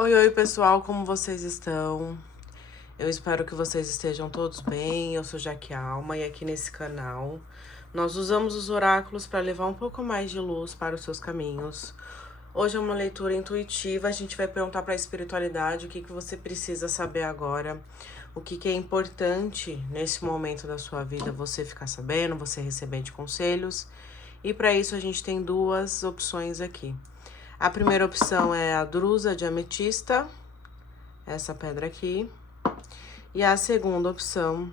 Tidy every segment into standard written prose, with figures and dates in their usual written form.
Oi, oi, pessoal, como vocês estão? Eu espero que vocês estejam todos bem. Eu sou Jaque Alma e aqui nesse canal nós usamos os oráculos para levar um pouco mais de luz para os seus caminhos. Hoje é uma leitura intuitiva, a gente vai perguntar para a espiritualidade o que você precisa saber agora, o que é importante nesse momento da sua vida você ficar sabendo, você receber de conselhos. E para isso a gente tem duas opções aqui. A primeira opção é a drusa de ametista, essa pedra aqui. E a segunda opção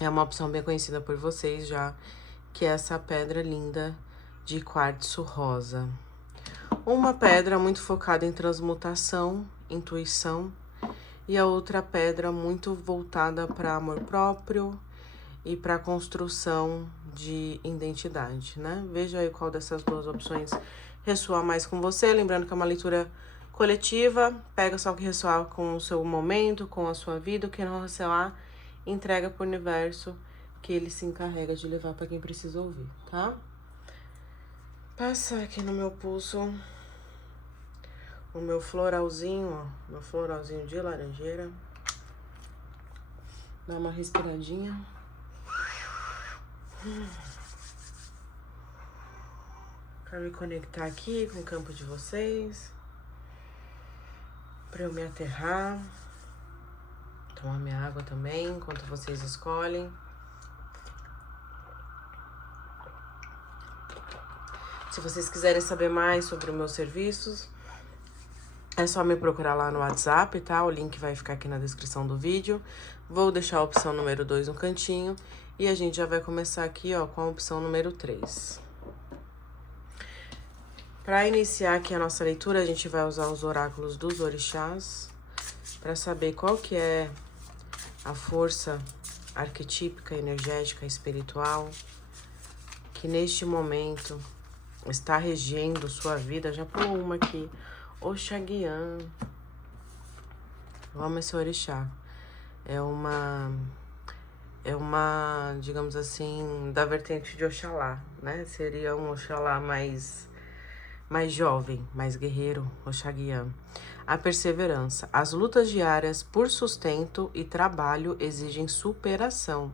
é uma opção bem conhecida por vocês já, que é essa pedra linda de quartzo rosa. Uma pedra muito focada em transmutação, intuição, e a outra pedra muito voltada para amor próprio e para construção de identidade, né? Veja aí qual dessas duas opções ressoa mais com você. Lembrando que é uma leitura coletiva, pega só o que ressoar com o seu momento, com a sua vida, o que não ressoar, entrega pro universo, que ele se encarrega de levar para quem precisa ouvir, tá? Passa aqui no meu pulso o meu floralzinho, ó, meu floralzinho de laranjeira. Dá uma respiradinha. Pra me conectar aqui com o campo de vocês. Pra eu me aterrar. Tomar minha água também, enquanto vocês escolhem. Se vocês quiserem saber mais sobre os meus serviços, é só me procurar lá no WhatsApp, tá? O link vai ficar aqui na descrição do vídeo. Vou deixar a opção número 2 no cantinho. E a gente já vai começar aqui, ó, com a opção número 3. Para iniciar aqui a nossa leitura, a gente vai usar os oráculos dos orixás para saber qual que é a força arquetípica, energética, espiritual que neste momento está regendo sua vida. Já pulou uma aqui. Oxaguian. Vamos esse orixá. É uma, digamos assim, da vertente de Oxalá, né? Seria um Oxalá mais jovem, mais guerreiro, Oxaguian. A perseverança. As lutas diárias por sustento e trabalho exigem superação.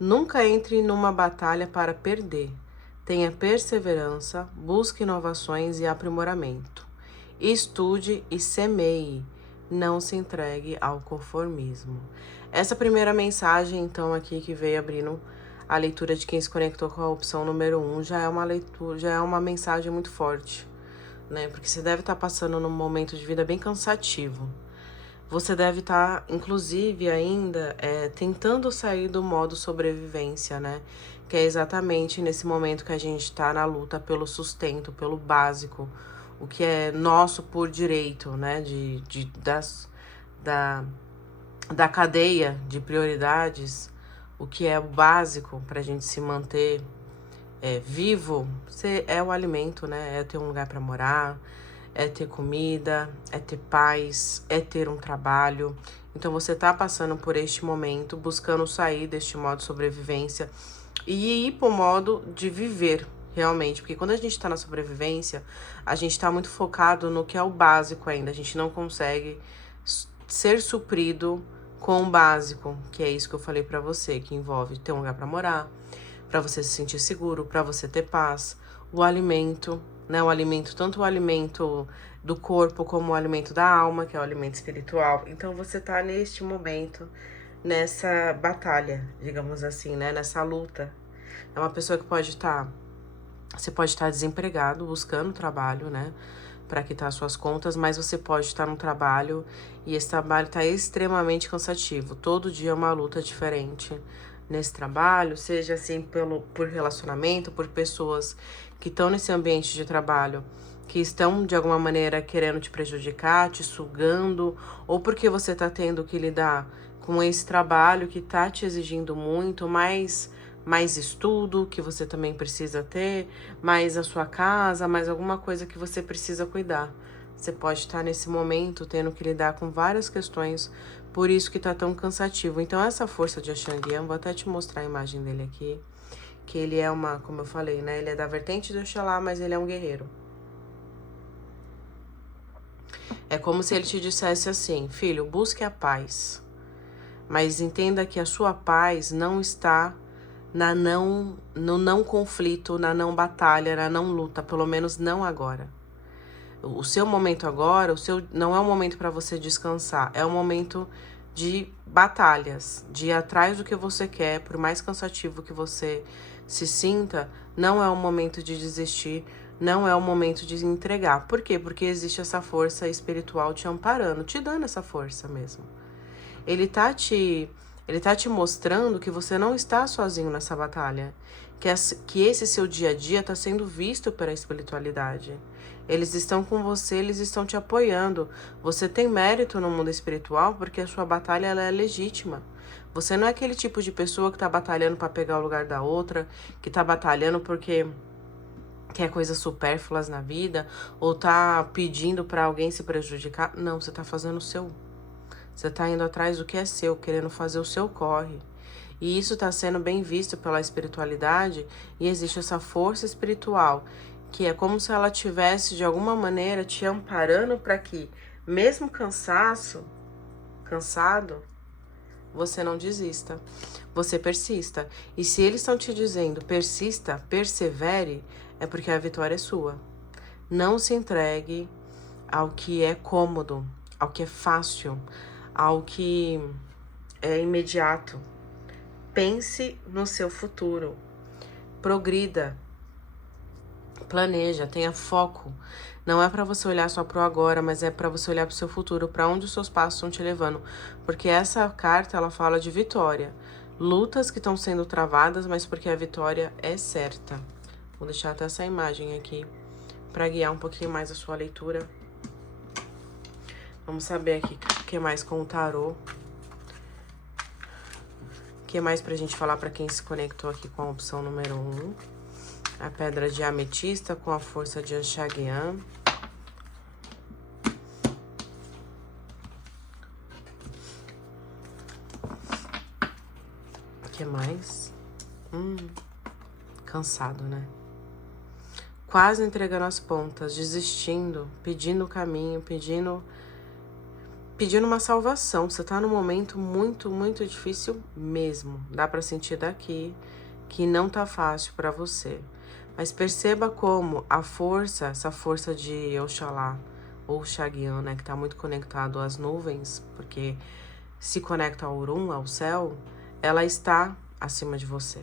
Nunca entre numa batalha para perder. Tenha perseverança, busque inovações e aprimoramento. Estude e semeie. Não se entregue ao conformismo. Essa primeira mensagem, então, aqui que veio abrindo a leitura de quem se conectou com a opção número 1, já é uma leitura, já é uma mensagem muito forte, né? Porque você deve estar passando num momento de vida bem cansativo. Você deve estar, inclusive, ainda tentando sair do modo sobrevivência, né? Que é exatamente nesse momento que a gente está na luta pelo sustento, pelo básico, o que é nosso por direito, né? Da cadeia de prioridades, o que é o básico para a gente se manter vivo, é o alimento, né? É ter um lugar para morar, é ter comida, é ter paz, é ter um trabalho. Então você tá passando por este momento, buscando sair deste modo de sobrevivência e ir pro modo de viver realmente, porque quando a gente tá na sobrevivência, a gente tá muito focado no que é o básico ainda, a gente não consegue ser suprido com o básico, que é isso que eu falei pra você, que envolve ter um lugar pra morar, pra você se sentir seguro, pra você ter paz, o alimento, né? O alimento, tanto o alimento do corpo como o alimento da alma, que é o alimento espiritual. Então você tá neste momento, nessa batalha, digamos assim, né? Nessa luta. É uma pessoa que pode estar, você pode estar desempregado, buscando trabalho, né? Para quitar suas contas, mas você pode estar num trabalho e esse trabalho está extremamente cansativo. Todo dia é uma luta diferente nesse trabalho, seja assim por relacionamento, por pessoas que estão nesse ambiente de trabalho, que estão de alguma maneira querendo te prejudicar, te sugando, ou porque você está tendo que lidar com esse trabalho que está te exigindo muito, mais estudo que você também precisa ter, mais a sua casa, mais alguma coisa que você precisa cuidar. Você pode estar nesse momento tendo que lidar com várias questões, por isso que tá tão cansativo. Então essa força de Oxaguian, vou até te mostrar a imagem dele aqui, que ele é uma, como eu falei, né, ele é da vertente do Oxalá, mas ele é um guerreiro. É como se ele te dissesse assim: filho, busque a paz, mas entenda que a sua paz não está no não conflito, na não batalha, na não luta, pelo menos não agora. O seu momento agora, não é um momento para você descansar, é um momento de batalhas, de ir atrás do que você quer, por mais cansativo que você se sinta, não é o momento de desistir, não é o momento de entregar. Por quê? Porque existe essa força espiritual te amparando, te dando essa força mesmo. Ele tá te mostrando que você não está sozinho nessa batalha, que esse seu dia a dia está sendo visto pela espiritualidade. Eles estão com você, eles estão te apoiando. Você tem mérito no mundo espiritual porque a sua batalha ela é legítima. Você não é aquele tipo de pessoa que está batalhando para pegar o lugar da outra, que está batalhando porque quer coisas supérfluas na vida, ou tá pedindo para alguém se prejudicar. Não, você tá fazendo o seu. Você tá indo atrás do que é seu, querendo fazer o seu corre. E isso está sendo bem visto pela espiritualidade, e existe essa força espiritual, que é como se ela tivesse, de alguma maneira, te amparando para que, mesmo cansado, você não desista, você persista. E se eles estão te dizendo persista, persevere, é porque a vitória é sua. Não se entregue ao que é cômodo, ao que é fácil, ao que é imediato. Pense no seu futuro. Progrida. Planeja, tenha foco. Não é para você olhar só pro agora, mas é para você olhar pro seu futuro, para onde os seus passos estão te levando. Porque essa carta, ela fala de vitória. Lutas que estão sendo travadas, mas porque a vitória é certa. Vou deixar até essa imagem aqui para guiar um pouquinho mais a sua leitura. Vamos saber aqui o que mais com o tarô. O que mais pra gente falar pra quem se conectou aqui com a opção número 1. A pedra de ametista com a força de Anshaguian. O que mais? Cansado, né? Quase entregando as pontas, desistindo, pedindo o caminho, pedindo uma salvação. Você tá num momento muito, muito difícil mesmo. Dá pra sentir daqui que não tá fácil pra você. Mas perceba como a força, essa força de Oxalá, ou Shaguian, né, que tá muito conectado às nuvens, porque se conecta ao Urum, ao céu, ela está acima de você.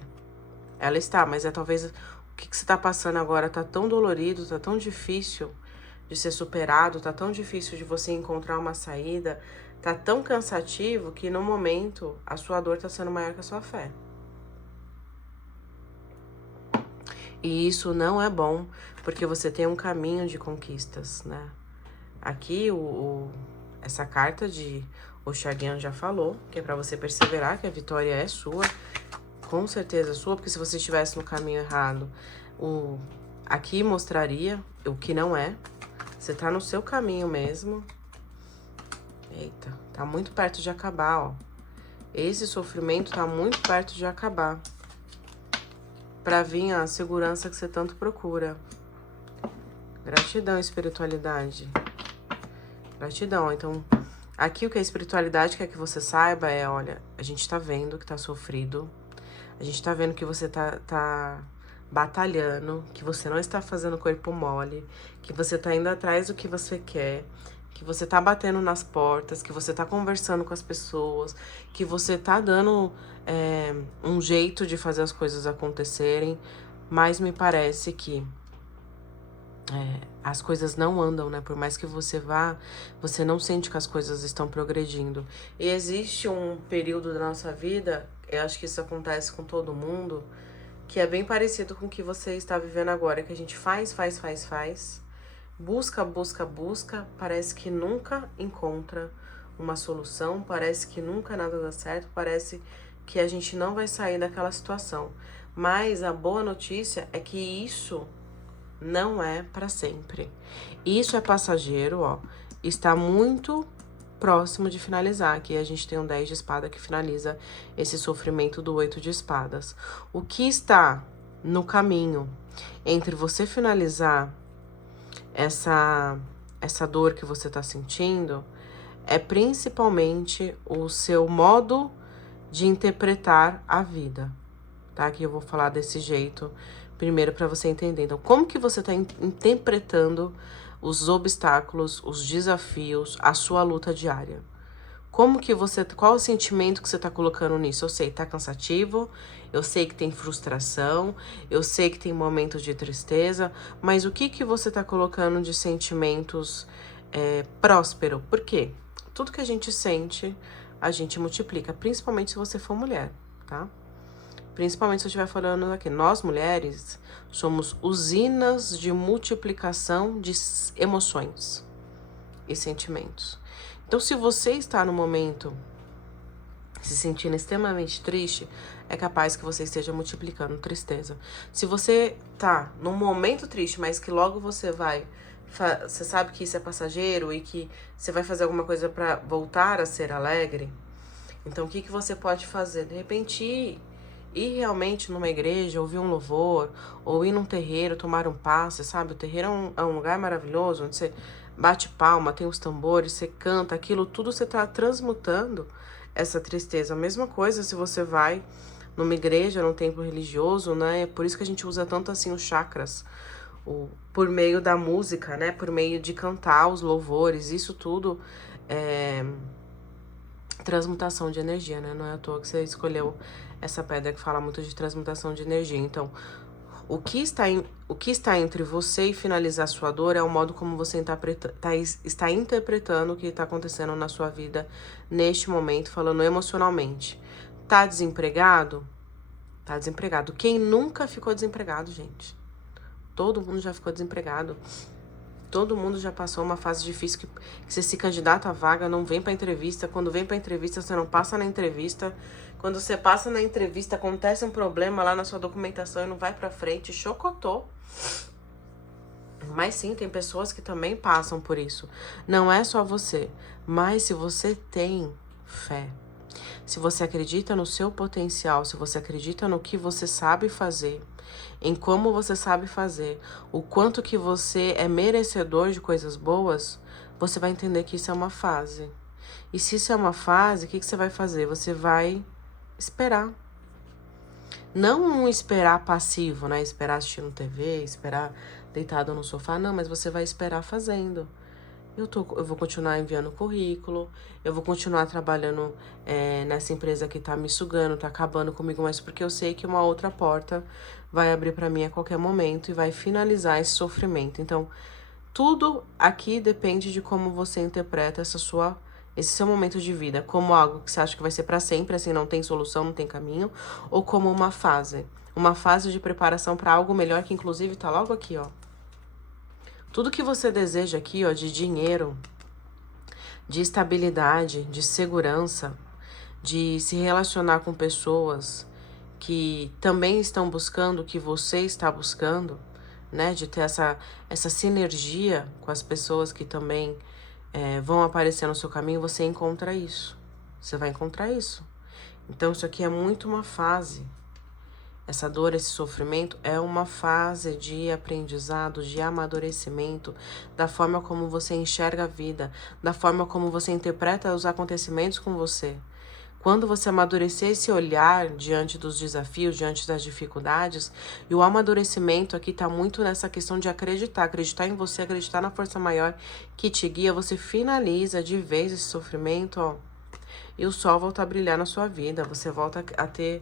Ela está, mas é talvez o que você tá passando agora tá tão dolorido, tá tão difícil de ser superado, tá tão difícil de você encontrar uma saída, tá tão cansativo que no momento a sua dor tá sendo maior que a sua fé. E isso não é bom, porque você tem um caminho de conquistas, né? Aqui, essa carta de Oxaguian já falou, que é pra você perseverar, que a vitória é sua, com certeza sua, porque se você estivesse no caminho errado, aqui mostraria o que não é. Você tá no seu caminho mesmo. Eita, tá muito perto de acabar, ó. Esse sofrimento tá muito perto de acabar. Pra vir a segurança que você tanto procura. Gratidão, espiritualidade. Gratidão. Então, aqui o que a espiritualidade quer que você saiba é, olha, a gente tá vendo que tá sofrido. A gente tá vendo que você tá batalhando, que você não está fazendo corpo mole, que você tá indo atrás do que você quer, que você tá batendo nas portas, que você tá conversando com as pessoas, que você tá dando um jeito de fazer as coisas acontecerem, mas me parece que as coisas não andam, né? Por mais que você vá, você não sente que as coisas estão progredindo. E existe um período da nossa vida, eu acho que isso acontece com todo mundo, que é bem parecido com o que você está vivendo agora, que a gente faz, busca, parece que nunca encontra uma solução, parece que nunca nada dá certo, parece que a gente não vai sair daquela situação. Mas a boa notícia é que isso não é para sempre. Isso é passageiro, ó. Está muito próximo de finalizar. Aqui a gente tem um 10 de espada que finaliza esse sofrimento do 8 de espadas. O que está no caminho entre você finalizar essa dor que você tá sentindo é principalmente o seu modo de interpretar a vida, tá? Que eu vou falar desse jeito primeiro para você entender. Então, como que você tá interpretando os obstáculos, os desafios, a sua luta diária? Como que você, qual o sentimento que você tá colocando nisso? Eu sei, tá cansativo, eu sei que tem frustração, eu sei que tem momentos de tristeza, mas o que que você tá colocando de sentimentos próspero? Por quê? Tudo que a gente sente, a gente multiplica, principalmente se você for mulher, tá? Principalmente se eu estiver falando aqui, nós mulheres somos usinas de multiplicação de emoções e sentimentos. Então, se você está no momento se sentindo extremamente triste, é capaz que você esteja multiplicando tristeza. Se você tá num momento triste, mas que logo você sabe que isso é passageiro e que você vai fazer alguma coisa para voltar a ser alegre, então o que que você pode fazer? De repente ir realmente numa igreja, ouvir um louvor, ou ir num terreiro, tomar um passe, sabe? O terreiro é um lugar maravilhoso, onde você bate palma, tem os tambores, você canta, aquilo tudo você tá transmutando essa tristeza. A mesma coisa se você vai numa igreja, num templo religioso, né? É por isso que a gente usa tanto assim os chakras, por meio da música, né? Por meio de cantar os louvores, isso tudo é transmutação de energia, né? Não é à toa que você escolheu essa pedra que fala muito de transmutação de energia. Então, o que está entre você e finalizar sua dor é o modo como você está interpretando o que está acontecendo na sua vida neste momento, falando emocionalmente. Tá desempregado? Tá desempregado. Quem nunca ficou desempregado, gente? Todo mundo já ficou desempregado. Todo mundo já passou uma fase difícil que você se candidata à vaga, não vem pra entrevista. Quando vem pra entrevista, você não passa na entrevista. Quando você passa na entrevista, acontece um problema lá na sua documentação e não vai pra frente. Chocotou. Mas sim, tem pessoas que também passam por isso. Não é só você. Mas se você tem fé, se você acredita no seu potencial, se você acredita no que você sabe fazer, em como você sabe fazer, o quanto que você é merecedor de coisas boas, você vai entender que isso é uma fase. E se isso é uma fase, o que você vai fazer? Você vai esperar. Não um esperar passivo, né? Esperar assistindo TV, esperar deitado no sofá, não, mas você vai esperar fazendo. Eu vou continuar enviando currículo, eu vou continuar trabalhando nessa empresa que tá me sugando, tá acabando comigo, mas porque eu sei que uma outra porta vai abrir pra mim a qualquer momento e vai finalizar esse sofrimento. Então, tudo aqui depende de como você interpreta esse seu momento de vida, como algo que você acha que vai ser pra sempre, assim, não tem solução, não tem caminho, ou como uma fase de preparação pra algo melhor que inclusive tá logo aqui, ó. Tudo que você deseja aqui, ó, de dinheiro, de estabilidade, de segurança, de se relacionar com pessoas que também estão buscando o que você está buscando, né? De ter essa sinergia com as pessoas que também vão aparecer no seu caminho, você encontra isso. Você vai encontrar isso. Então, isso aqui é muito uma fase. Essa dor, esse sofrimento é uma fase de aprendizado, de amadurecimento, da forma como você enxerga a vida, da forma como você interpreta os acontecimentos com você. Quando você amadurecer esse olhar diante dos desafios, diante das dificuldades, e o amadurecimento aqui tá muito nessa questão de acreditar em você, acreditar na força maior que te guia, você finaliza de vez esse sofrimento, ó, e o sol volta a brilhar na sua vida, você volta a ter...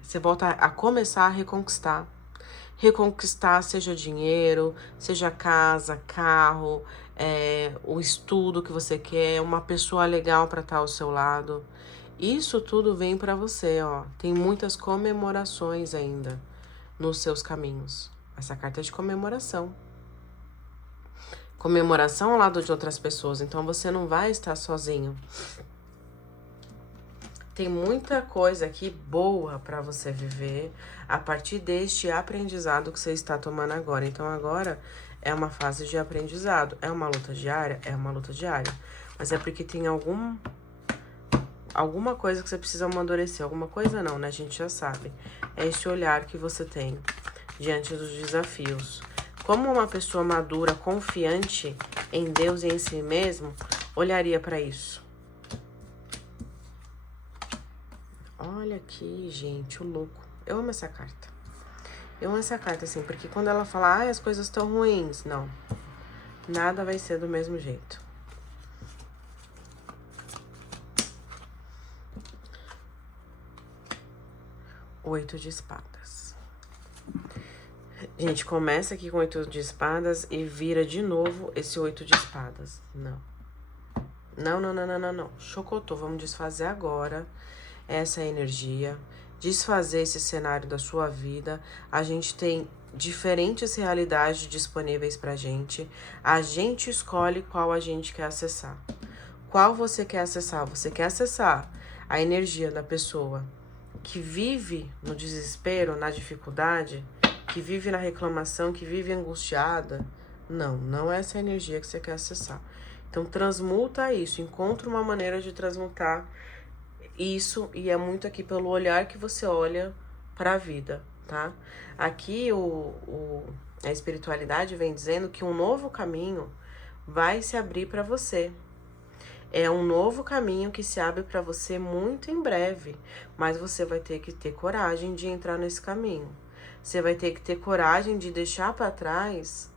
você volta a começar a reconquistar. Reconquistar, seja dinheiro, seja casa, carro, o estudo que você quer, uma pessoa legal para estar ao seu lado. Isso tudo vem para você, ó. Tem muitas comemorações ainda nos seus caminhos. Essa carta é de comemoração. Comemoração ao lado de outras pessoas, então você não vai estar sozinho. Tem muita coisa aqui boa para você viver a partir deste aprendizado que você está tomando agora. Então, agora é uma fase de aprendizado. É uma luta diária? É uma luta diária. Mas é porque tem alguma coisa que você precisa amadurecer. Alguma coisa não, né? A gente já sabe. É este olhar que você tem diante dos desafios. Como uma pessoa madura, confiante em Deus e em si mesmo, olharia para isso? Olha aqui, gente, o louco. Eu amo essa carta. Eu amo essa carta, assim, porque quando ela fala, as coisas estão ruins, não. Nada vai ser do mesmo jeito. Oito de espadas. Gente, começa aqui com 8 de espadas e vira de novo esse 8 de espadas. Não. Não. Chocotô, vamos desfazer agora essa energia. Desfazer esse cenário da sua vida. A gente tem diferentes realidades disponíveis pra gente. A gente escolhe qual a gente quer acessar. Qual você quer acessar? Você quer acessar a energia da pessoa que vive no desespero, na dificuldade, que vive na reclamação, que vive angustiada? Não é essa energia que você quer acessar. Então, transmuta isso, encontra uma maneira de transmutar isso, e é muito aqui pelo olhar que você olha para a vida, tá? Aqui a espiritualidade vem dizendo que um novo caminho vai se abrir para você. É um novo caminho que se abre para você muito em breve, mas você vai ter que ter coragem de entrar nesse caminho. Você vai ter que ter coragem de deixar para trás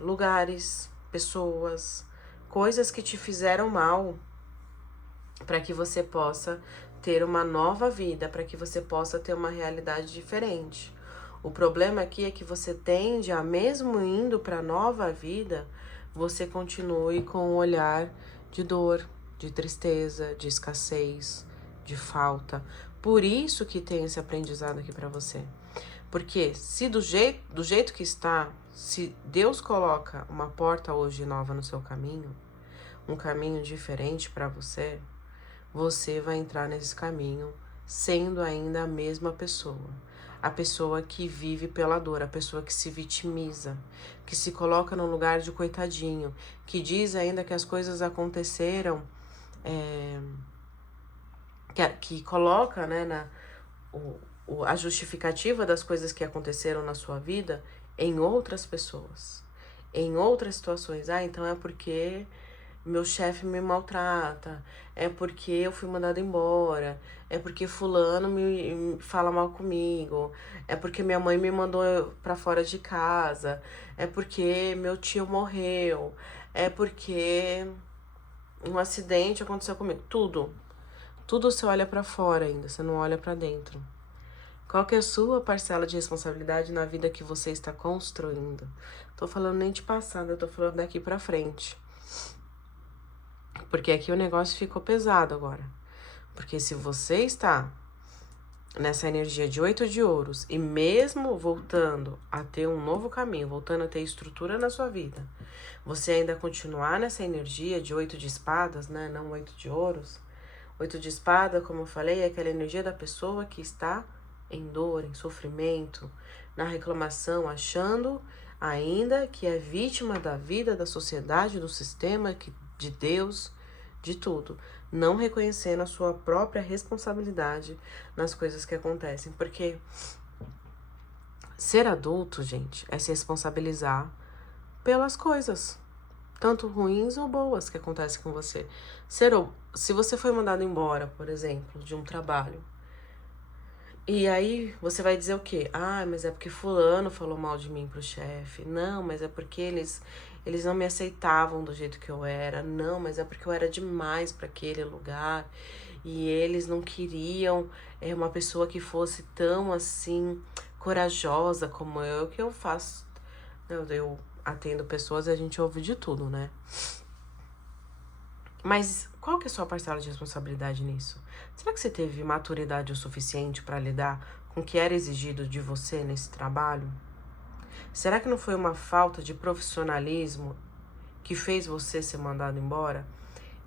lugares, pessoas, coisas que te fizeram mal, para que você possa ter uma nova vida, para que você possa ter uma realidade diferente. O problema aqui é que você tende a, mesmo indo para a nova vida, você continue com um olhar de dor, de tristeza, de escassez, de falta. Por isso que tem esse aprendizado aqui para você. Porque se do jeito que está, se Deus coloca uma porta hoje nova no seu caminho, um caminho diferente para você, você vai entrar nesse caminho sendo ainda a mesma pessoa. A pessoa que vive pela dor, a pessoa que se vitimiza, que se coloca no lugar de coitadinho, que diz ainda que as coisas aconteceram, que coloca, né, a justificativa das coisas que aconteceram na sua vida em outras pessoas, em outras situações. Então é porque meu chefe me maltrata, é porque eu fui mandada embora, é porque fulano me fala mal comigo, é porque minha mãe me mandou pra fora de casa, é porque meu tio morreu, é porque um acidente aconteceu comigo. Tudo você olha pra fora ainda, você não olha pra dentro. Qual que é a sua parcela de responsabilidade na vida que você está construindo? Tô falando nem de passado, eu tô falando daqui pra frente. Porque aqui o negócio ficou pesado agora. Porque se você está nessa energia de 8 de ouros e mesmo voltando a ter um novo caminho, voltando a ter estrutura na sua vida, você ainda continuar nessa energia de 8 de espadas, né? Não 8 de ouros. 8 de espada, como eu falei, é aquela energia da pessoa que está em dor, em sofrimento, na reclamação, achando ainda que é vítima da vida, da sociedade, do sistema, de Deus, de tudo, não reconhecendo a sua própria responsabilidade nas coisas que acontecem, porque ser adulto, gente, é se responsabilizar pelas coisas, tanto ruins ou boas, que acontecem com você. Se você foi mandado embora, por exemplo, de um trabalho, e aí você vai dizer o quê? Mas é porque fulano falou mal de mim pro chefe. Não, mas é porque eles não me aceitavam do jeito que eu era. Não, mas é porque eu era demais para aquele lugar. E eles não queriam uma pessoa que fosse tão assim corajosa como eu, que eu faço. Eu atendo pessoas e a gente ouve de tudo, né? Mas qual que é a sua parcela de responsabilidade nisso? Será que você teve maturidade o suficiente para lidar com o que era exigido de você nesse trabalho? Será que não foi uma falta de profissionalismo que fez você ser mandado embora?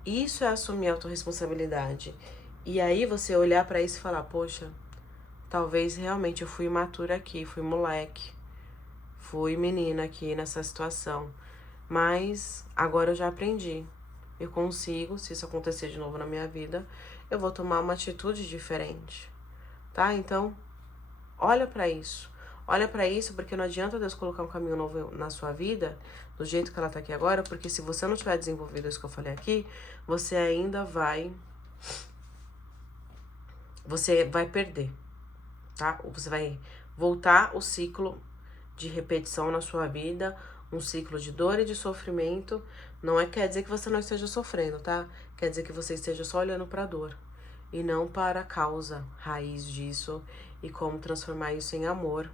Isso é assumir a autorresponsabilidade. E aí você olhar para isso e falar, poxa, talvez realmente eu fui imatura aqui, fui moleque, fui menina aqui nessa situação. Mas agora eu já aprendi. Eu consigo, se isso acontecer de novo na minha vida, eu vou tomar uma atitude diferente, tá? Então, olha para isso. Olha pra isso, porque não adianta Deus colocar um caminho novo na sua vida, do jeito que ela tá aqui agora, porque se você não tiver desenvolvido isso que eu falei aqui, você ainda vai... Você vai perder, tá? Você vai voltar o ciclo de repetição na sua vida, um ciclo de dor e de sofrimento. Não quer dizer que você não esteja sofrendo, tá? Quer dizer que você esteja só olhando pra dor e não para a causa raiz disso e como transformar isso em amor,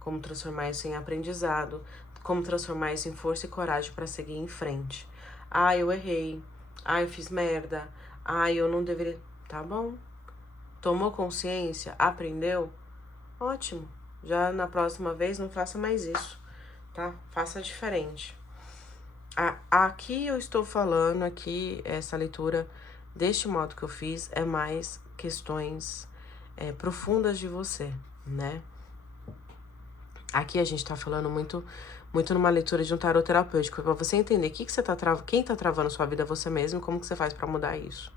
como transformar isso em aprendizado, como transformar isso em força e coragem para seguir em frente. Ah, eu errei. Ah, eu fiz merda. Ah, eu não deveria... Tá bom. Tomou consciência? Aprendeu? Ótimo. Já na próxima vez não faça mais isso, tá? Faça diferente. Aqui eu estou falando, aqui essa leitura deste modo que eu fiz é mais questões profundas de você, né? Aqui a gente tá falando muito numa leitura de um tarot terapêutico, pra você entender quem tá travando sua vida é você mesmo e como que você faz pra mudar isso.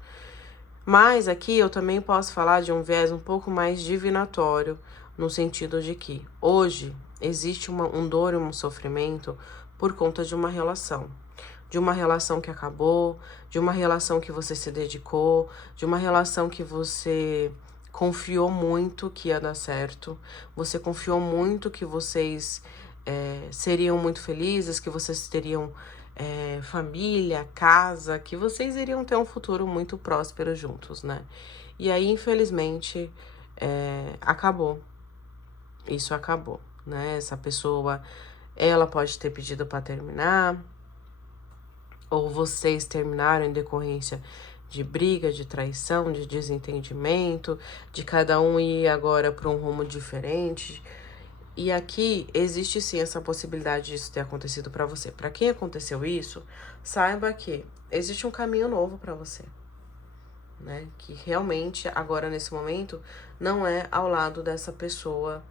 Mas aqui eu também posso falar de um viés um pouco mais divinatório, no sentido de que hoje existe um dor e um sofrimento por conta de uma relação. De uma relação que acabou, de uma relação que você se dedicou, de uma relação que você confiou muito que ia dar certo, você confiou muito que vocês seriam muito felizes, que vocês teriam família, casa, que vocês iriam ter um futuro muito próspero juntos, né? E aí, infelizmente, acabou. Isso acabou, né? Essa pessoa, ela pode ter pedido para terminar, ou vocês terminaram em decorrência de briga, de traição, de desentendimento, de cada um ir agora para um rumo diferente. E aqui existe sim essa possibilidade disso ter acontecido para você. Para quem aconteceu isso, saiba que existe um caminho novo para você, né? Que realmente agora nesse momento não é ao lado dessa pessoa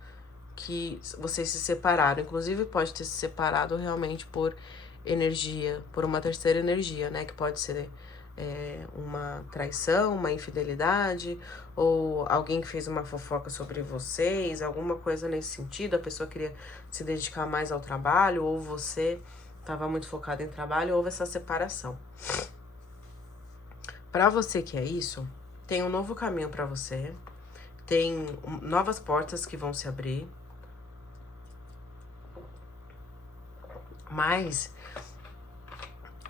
que vocês se separaram. Inclusive pode ter se separado realmente por energia, por uma terceira energia, né? Que pode ser uma traição, uma infidelidade, ou alguém que fez uma fofoca sobre vocês, alguma coisa nesse sentido. A pessoa queria se dedicar mais ao trabalho, ou você estava muito focado em trabalho, houve essa separação. Para você que é isso, tem um novo caminho para você, tem novas portas que vão se abrir, mas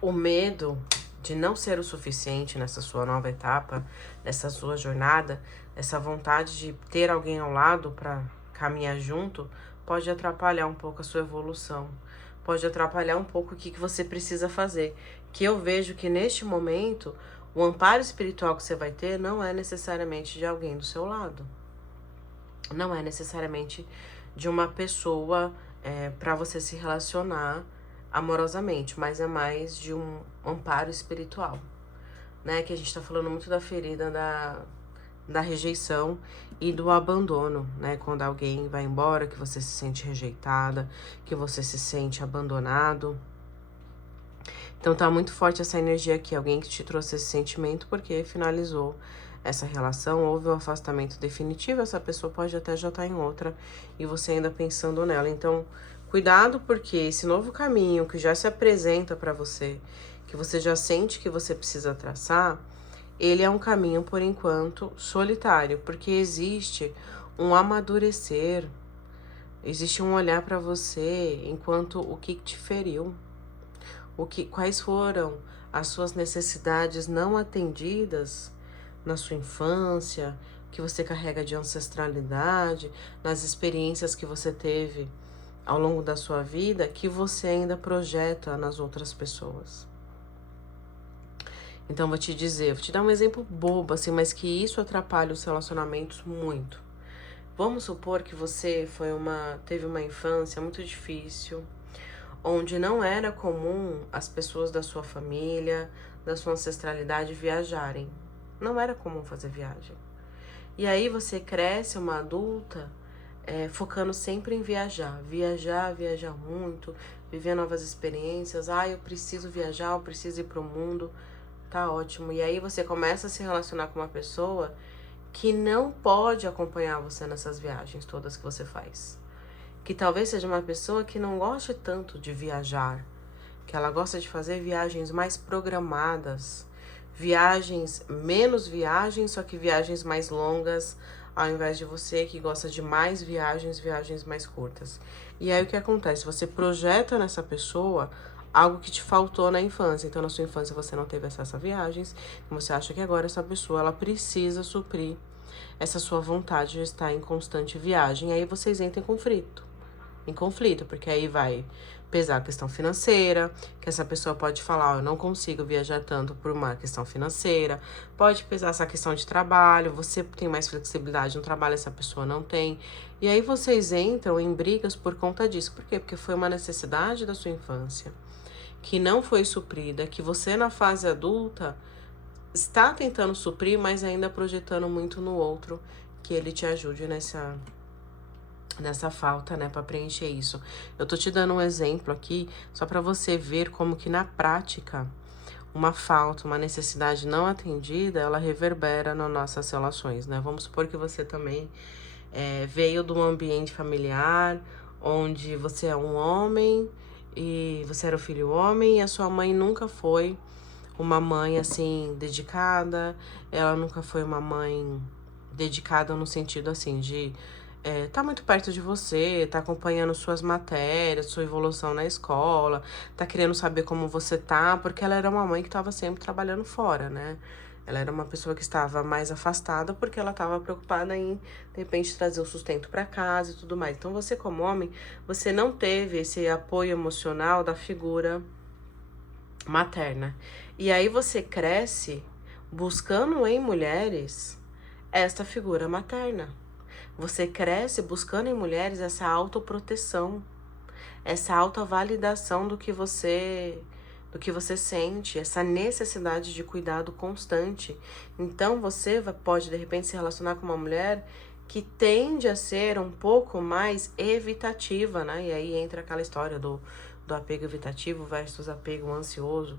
o medo de não ser o suficiente nessa sua nova etapa, nessa sua jornada, essa vontade de ter alguém ao lado para caminhar junto, pode atrapalhar um pouco a sua evolução, pode atrapalhar um pouco o que você precisa fazer. Que eu vejo que neste momento, o amparo espiritual que você vai ter não é necessariamente de alguém do seu lado. Não é necessariamente de uma pessoa para você se relacionar amorosamente, mas é mais de um amparo espiritual, né? Que a gente tá falando muito da ferida da rejeição e do abandono, né? Quando alguém vai embora, que você se sente rejeitada, que você se sente abandonado. Então tá muito forte essa energia aqui, alguém que te trouxe esse sentimento porque finalizou essa relação, houve um afastamento definitivo, essa pessoa pode até já estar em outra e você ainda pensando nela. Então, cuidado, porque esse novo caminho que já se apresenta para você, que você já sente que você precisa traçar, ele é um caminho, por enquanto, solitário, porque existe um amadurecer, existe um olhar para você enquanto o que te feriu, quais foram as suas necessidades não atendidas na sua infância, que você carrega de ancestralidade, nas experiências que você teve ao longo da sua vida, que você ainda projeta nas outras pessoas. Então, vou te dar um exemplo bobo, assim, mas que isso atrapalha os relacionamentos muito. Vamos supor que você teve uma infância muito difícil, onde não era comum as pessoas da sua família, da sua ancestralidade viajarem. Não era comum fazer viagem. E aí você cresce uma adulta focando sempre em viajar. Viajar muito, viver novas experiências. Ah, eu preciso viajar, eu preciso ir pro mundo. Tá ótimo. E aí você começa a se relacionar com uma pessoa que não pode acompanhar você nessas viagens todas que você faz. que talvez seja uma pessoa que não goste tanto de viajar, que ela gosta de fazer viagens mais programadas, viagens, menos viagens, só que viagens mais longas, ao invés de você que gosta de mais viagens, viagens mais curtas. E aí o que acontece? Você projeta nessa pessoa algo que te faltou na infância. Então, na sua infância você não teve acesso a viagens, e você acha que agora essa pessoa ela precisa suprir essa sua vontade de estar em constante viagem. E aí vocês entram em conflito, porque aí vai pesar a questão financeira, que essa pessoa pode falar, eu não consigo viajar tanto por uma questão financeira, pode pesar essa questão de trabalho, você tem mais flexibilidade no trabalho, essa pessoa não tem, e aí vocês entram em brigas por conta disso. Por quê? Porque foi uma necessidade da sua infância, que não foi suprida, que você na fase adulta está tentando suprir, mas ainda projetando muito no outro, que ele te ajude nessa falta, né, para preencher isso. Eu tô te dando um exemplo aqui, só para você ver como que na prática, uma falta, uma necessidade não atendida, ela reverbera nas nossas relações, né? Vamos supor que você também veio de um ambiente familiar, onde você é um homem, e você era o filho homem, e a sua mãe nunca foi uma mãe, assim, dedicada, ela nunca foi uma mãe dedicada no sentido, assim, de tá muito perto de você, tá acompanhando suas matérias, sua evolução na escola, tá querendo saber como você tá, porque ela era uma mãe que tava sempre trabalhando fora, né? Ela era uma pessoa que estava mais afastada porque ela estava preocupada em, de repente, trazer o sustento para casa e tudo mais. Então, você como homem, você não teve esse apoio emocional da figura materna. E aí você cresce buscando em mulheres esta figura materna. Você cresce buscando em mulheres essa autoproteção, essa autovalidação do que você sente, essa necessidade de cuidado constante. Então você pode de repente se relacionar com uma mulher que tende a ser um pouco mais evitativa, né? E aí entra aquela história do apego evitativo versus apego ansioso.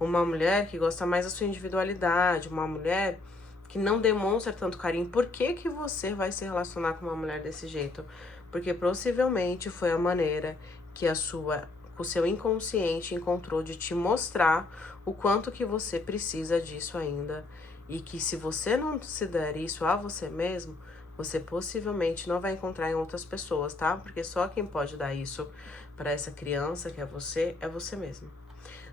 Uma mulher que gosta mais da sua individualidade, uma mulher que não demonstra tanto carinho. Por que que você vai se relacionar com uma mulher desse jeito? Porque possivelmente foi a maneira que o seu inconsciente encontrou de te mostrar o quanto que você precisa disso ainda. E que se você não se der isso a você mesmo, você possivelmente não vai encontrar em outras pessoas, tá? Porque só quem pode dar isso para essa criança, que é você mesmo.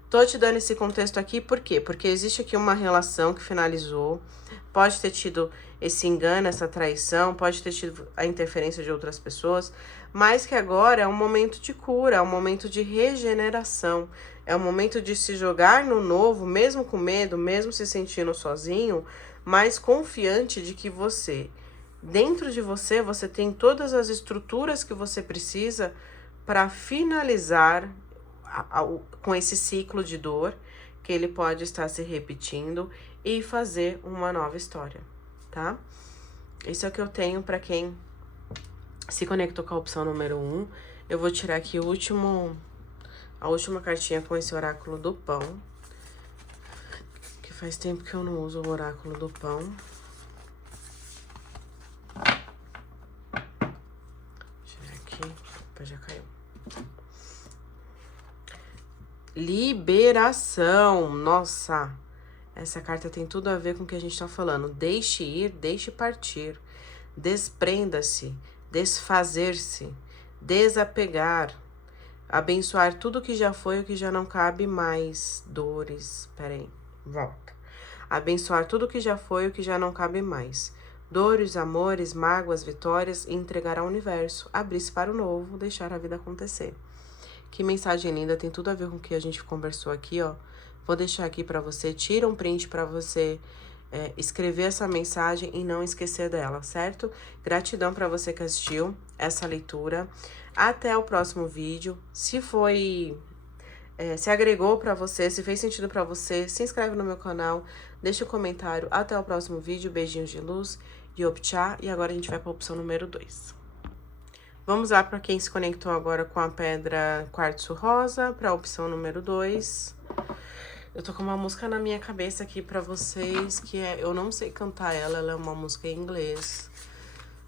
Tô te dando esse contexto aqui, por quê? Porque existe aqui uma relação que finalizou, pode ter tido esse engano, essa traição, pode ter tido a interferência de outras pessoas, mas que agora é um momento de cura, é um momento de regeneração, é um momento de se jogar no novo, mesmo com medo, mesmo se sentindo sozinho, mas confiante de que dentro de você, você tem todas as estruturas que você precisa para finalizar com esse ciclo de dor, que ele pode estar se repetindo, e fazer uma nova história, tá? Isso é o que eu tenho para quem se conectou com a opção número 1. Eu vou tirar aqui a última cartinha com esse oráculo do pão, que faz tempo que eu não uso o oráculo do pão. Tirar aqui, opa, já caiu. Liberação. Nossa, essa carta tem tudo a ver com o que a gente tá falando. Deixe ir, deixe partir. Desprenda-se, desfazer-se, desapegar, abençoar tudo que já foi e o que já não cabe mais. Dores, peraí, volta. Abençoar tudo que já foi e o que já não cabe mais. Dores, amores, mágoas, vitórias e entregar ao universo. Abrir-se para o novo, deixar a vida acontecer. Que mensagem linda, tem tudo a ver com o que a gente conversou aqui, ó. Vou deixar aqui pra você, tira um print pra você escrever essa mensagem e não esquecer dela, certo? Gratidão pra você que assistiu essa leitura. Até o próximo vídeo. Se se agregou pra você, se fez sentido pra você, se inscreve no meu canal, deixa um comentário. Até o próximo vídeo, beijinhos de luz, Yopcha, e agora a gente vai pra opção número 2. Vamos lá para quem se conectou agora com a pedra quartzo rosa, para a opção número 2. Eu tô com uma música na minha cabeça aqui para vocês, que eu não sei cantar ela é uma música em inglês.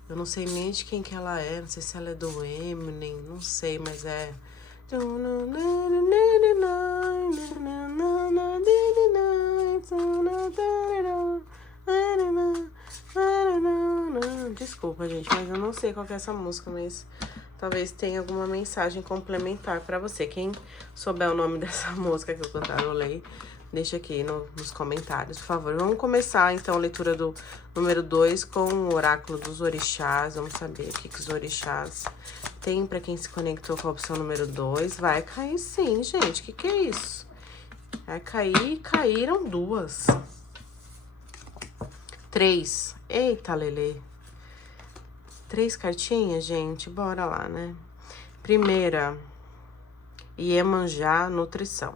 Eu não sei nem de quem que ela é, não sei se ela é do Eminem, não sei, mas é... Desculpa, gente, mas eu não sei qual que é essa música, mas talvez tenha alguma mensagem complementar pra você. Quem souber o nome dessa música que eu cantarolei, deixa aqui nos comentários, por favor. Vamos começar, então, a leitura do número 2 com o oráculo dos orixás. Vamos saber o que os orixás tem pra quem se conectou com a opção número 2. Vai cair sim, gente. Que é isso? Vai cair, caíram 2. 3. Eita, Lelê. 3 cartinhas, gente. Bora lá, né? Primeira, Iemanjá, nutrição.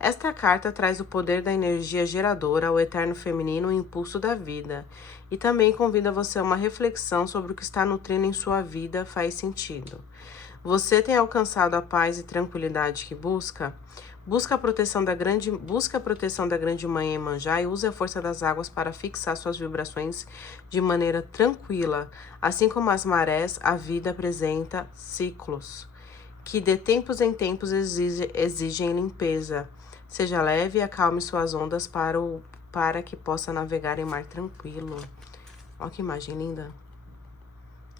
Esta carta traz o poder da energia geradora, o eterno feminino, o impulso da vida. E também convida você a uma reflexão sobre o que está nutrindo em sua vida faz sentido. Você tem alcançado a paz e tranquilidade que busca? Busca a proteção da grande mãe Iemanjá e use a força das águas para fixar suas vibrações de maneira tranquila. Assim como as marés, a vida apresenta ciclos que de tempos em tempos exigem limpeza. Seja leve e acalme suas ondas para que possa navegar em mar tranquilo. Olha que imagem linda.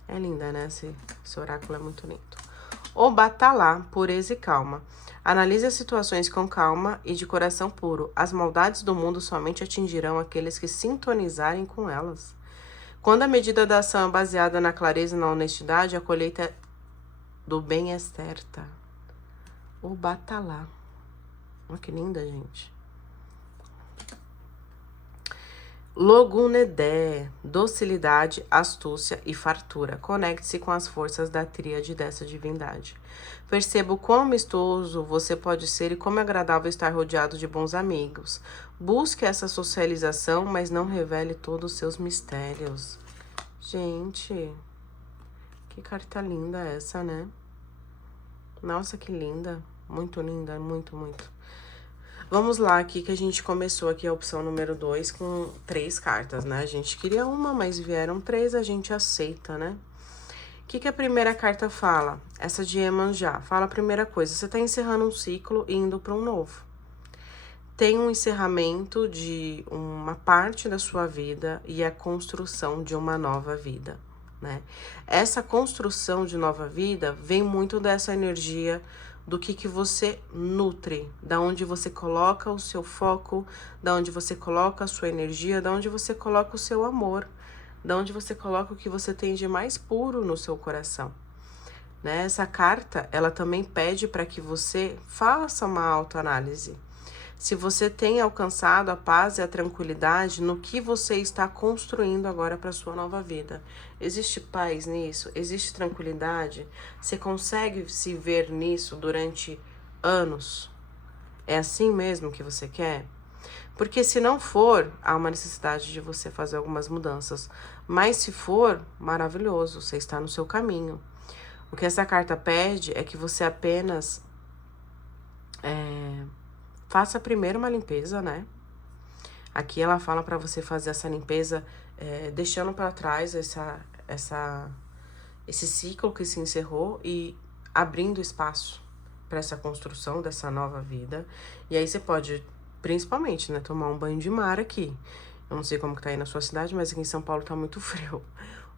É linda, né? Esse oráculo é muito lindo. Obatalá, pureza e calma. Analise as situações com calma e de coração puro. As maldades do mundo somente atingirão aqueles que sintonizarem com elas. Quando a medida da ação é baseada na clareza e na honestidade, a colheita do bem é certa. Obatalá. Olha que linda, gente. Logunedé, docilidade, astúcia e fartura. Conecte-se com as forças da tríade dessa divindade. Perceba o quão amistoso você pode ser e como é agradável estar rodeado de bons amigos. Busque essa socialização, mas não revele todos os seus mistérios. Gente, que carta linda essa, né? Nossa, que linda. Muito linda, muito, muito. Vamos lá, aqui que a gente começou aqui a opção número 2 com 3 cartas, né? A gente queria uma, mas vieram 3, a gente aceita, né? O que a primeira carta fala? Essa de Iemanjá. Fala a primeira coisa, você tá encerrando um ciclo e indo para um novo. Tem um encerramento de uma parte da sua vida e a construção de uma nova vida, né? Essa construção de nova vida vem muito dessa energia do que você nutre, da onde você coloca o seu foco, da onde você coloca a sua energia, da onde você coloca o seu amor, da onde você coloca o que você tem de mais puro no seu coração, né? Essa carta, ela também pede para que você faça uma autoanálise. Se você tem alcançado a paz e a tranquilidade no que você está construindo agora para sua nova vida. Existe paz nisso? Existe tranquilidade? Você consegue se ver nisso durante anos? É assim mesmo que você quer? Porque se não for, há uma necessidade de você fazer algumas mudanças. Mas se for, maravilhoso, você está no seu caminho. O que essa carta pede é que você apenas faça primeiro uma limpeza, né? Aqui ela fala para você fazer essa limpeza, deixando para trás esse ciclo que se encerrou e abrindo espaço para essa construção dessa nova vida. E aí você pode, principalmente, né, tomar um banho de mar aqui. Eu não sei como que tá aí na sua cidade, mas aqui em São Paulo tá muito frio.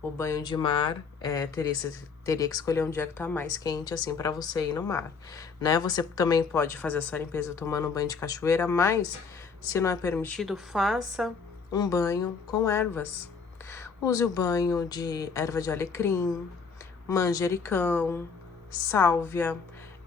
O banho de mar, teria que escolher um dia que tá mais quente, assim, pra você ir no mar, né? Você também pode fazer essa limpeza tomando um banho de cachoeira, mas, se não é permitido, faça um banho com ervas. Use o banho de erva de alecrim, manjericão, sálvia.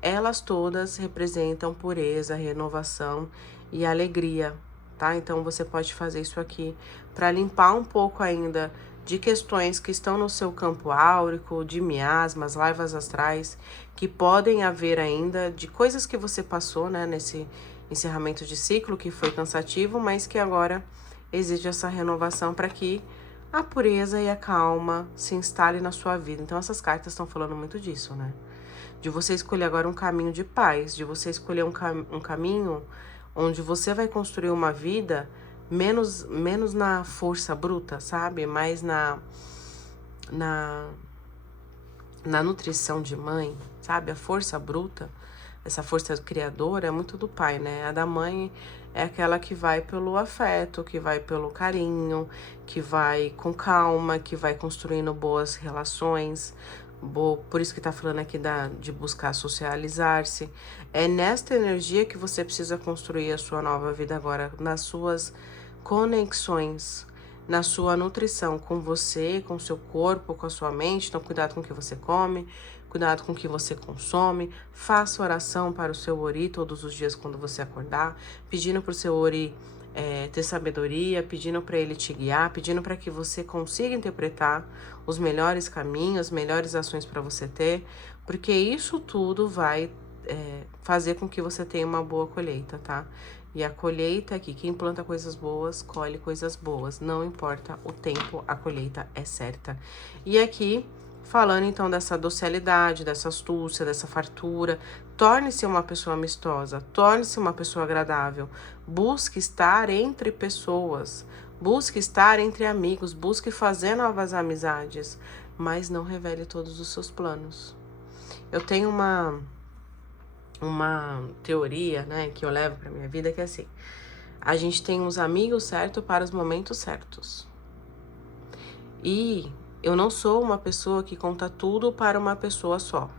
Elas todas representam pureza, renovação e alegria, tá? Então, você pode fazer isso aqui pra limpar um pouco ainda de questões que estão no seu campo áurico, de miasmas, laivas astrais, que podem haver ainda, de coisas que você passou, né, nesse encerramento de ciclo, que foi cansativo, mas que agora exige essa renovação para que a pureza e a calma se instalem na sua vida. Então, essas cartas estão falando muito disso, né? De você escolher agora um caminho de paz, de você escolher um caminho onde você vai construir uma vida menos na força bruta, sabe? Mais na nutrição de mãe, sabe? A força bruta, essa força criadora é muito do pai, né? A da mãe é aquela que vai pelo afeto, que vai pelo carinho, que vai com calma, que vai construindo boas relações. Por isso que tá falando aqui de buscar socializar-se. É nesta energia que você precisa construir a sua nova vida agora, nas suas conexões, na sua nutrição com você, com o seu corpo, com a sua mente. Então, cuidado com o que você come, cuidado com o que você consome. Faça oração para o seu Ori todos os dias quando você acordar, pedindo para o seu Ori ter sabedoria, pedindo para ele te guiar, pedindo para que você consiga interpretar os melhores caminhos, as melhores ações para você ter, porque isso tudo vai fazer com que você tenha uma boa colheita, tá? E a colheita aqui, quem planta coisas boas, colhe coisas boas. Não importa o tempo, a colheita é certa. E aqui, falando então dessa docilidade, dessa astúcia, dessa fartura, torne-se uma pessoa amistosa, torne-se uma pessoa agradável. Busque estar entre pessoas, busque estar entre amigos, busque fazer novas amizades, mas não revele todos os seus planos. Eu tenho uma teoria, né, que eu levo pra minha vida, que é assim: a gente tem os amigos certos para os momentos certos. E eu não sou uma pessoa que conta tudo para uma pessoa só.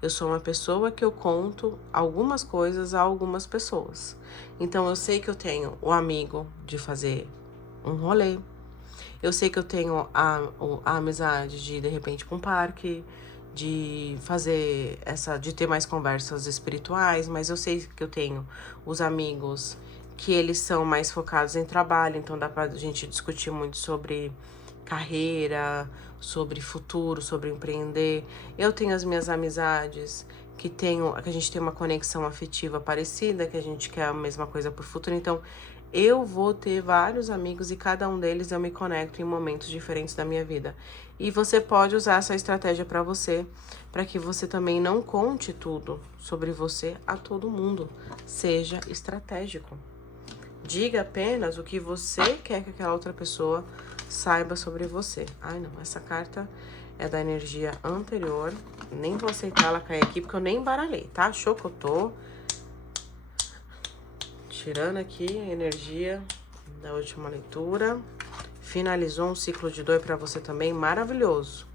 Eu sou uma pessoa que eu conto algumas coisas a algumas pessoas. Então eu sei que eu tenho o amigo de fazer um rolê. Eu sei que eu tenho a amizade de repente, pra um parque, de fazer de ter mais conversas espirituais, mas eu sei que eu tenho os amigos que eles são mais focados em trabalho, então dá pra gente discutir muito sobre carreira, sobre futuro, sobre empreender. Eu tenho as minhas amizades que a gente tem uma conexão afetiva parecida, que a gente quer a mesma coisa pro futuro, então eu vou ter vários amigos e cada um deles eu me conecto em momentos diferentes da minha vida. E você pode usar essa estratégia para você, para que você também não conte tudo sobre você a todo mundo. Seja estratégico. Diga apenas o que você quer que aquela outra pessoa saiba sobre você. Ai, não, essa carta é da energia anterior. Nem vou aceitar ela cair aqui, porque eu nem embaralhei, tá? Achou que eu tô tirando aqui a energia da última leitura. Finalizou um ciclo de dor para você também, maravilhoso.